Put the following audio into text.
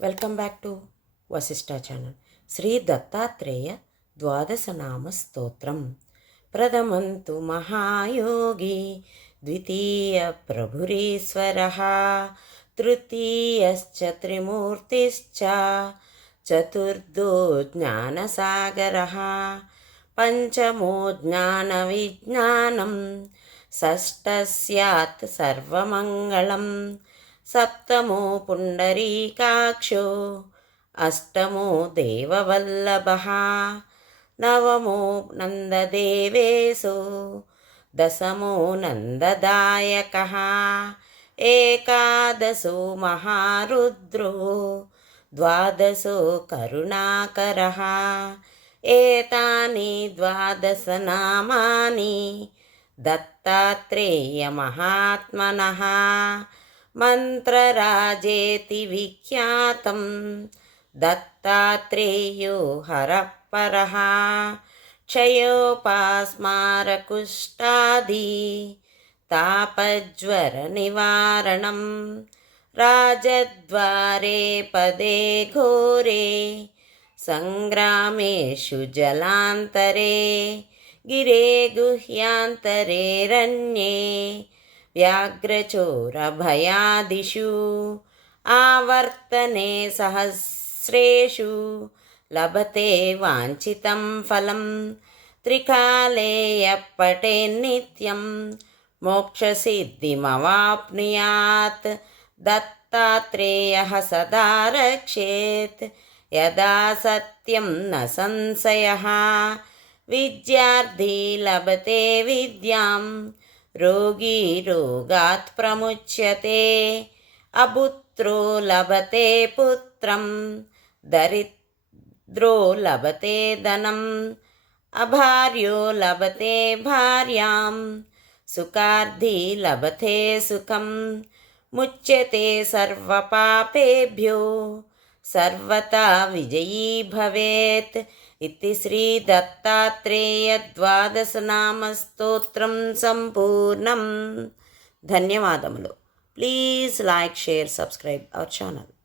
Welcome back to Vashishtha channel. Shri Dattatreya Dwadasha Nama Stotram. ప్రథమంతు మహాయోగి ద్వితీయ ప్రభురీశ్వర తృతీయశ్చ త్రిమూర్తిశ్చ చతుర్థో జ్ఞానసాగర పంచమో జ్ఞాన విజ్ఞానం షష్టస్యాత్ సర్వమంగళం సప్తమో పుండరీకాక్షో అష్టమో దేవవల్లభ నవమో నందదేవేశో దశమో నందదాయక ఏకాదశో మహారుద్రో ద్వాదశో కరుణాకర ఏతాని ద్వాదశ నామాని దత్తాత్రేయ మహాత్మన मन्त्रराजेति विख्यातं दत्तात्रेयो हरः परः क्षयोपास्मारकुष्ठादितापज्वरनिवारणं राजद्वारे पदे घोरे सङ्ग्रामेषु जलान्तरे गिरे गुह्यान्तरे गुह्यान्तरेरण्ये व्याघ्रचोरभयादिषु। आवर्तने सहस्रेषु लभते वाञ्छितं फलं। त्रिकाले यप्पटे नित्यं मोक्षसिद्धिमवाप्नुयात्। दत्तात्रेयः सदा रक्षेत्। यदा सत्यं न संशयः। विद्यार्थी लभते विद्याम् रोगी रोगात् प्रमुच्यते। अपुत्रो लभते पुत्रं, दरिद्रो लभते धनम् अभार्यो लभते भार्यां सुखार्थी लभते सुखं, मुच्यते सर्वपापेभ्यो। సర్వతా విజయీ భవేత్ इति శ్రీదత్తాత్రేయద్వాదశనామస్తోత్రం సంపూర్ణం. ధన్యవాదములు. Please like share subscribe our channel.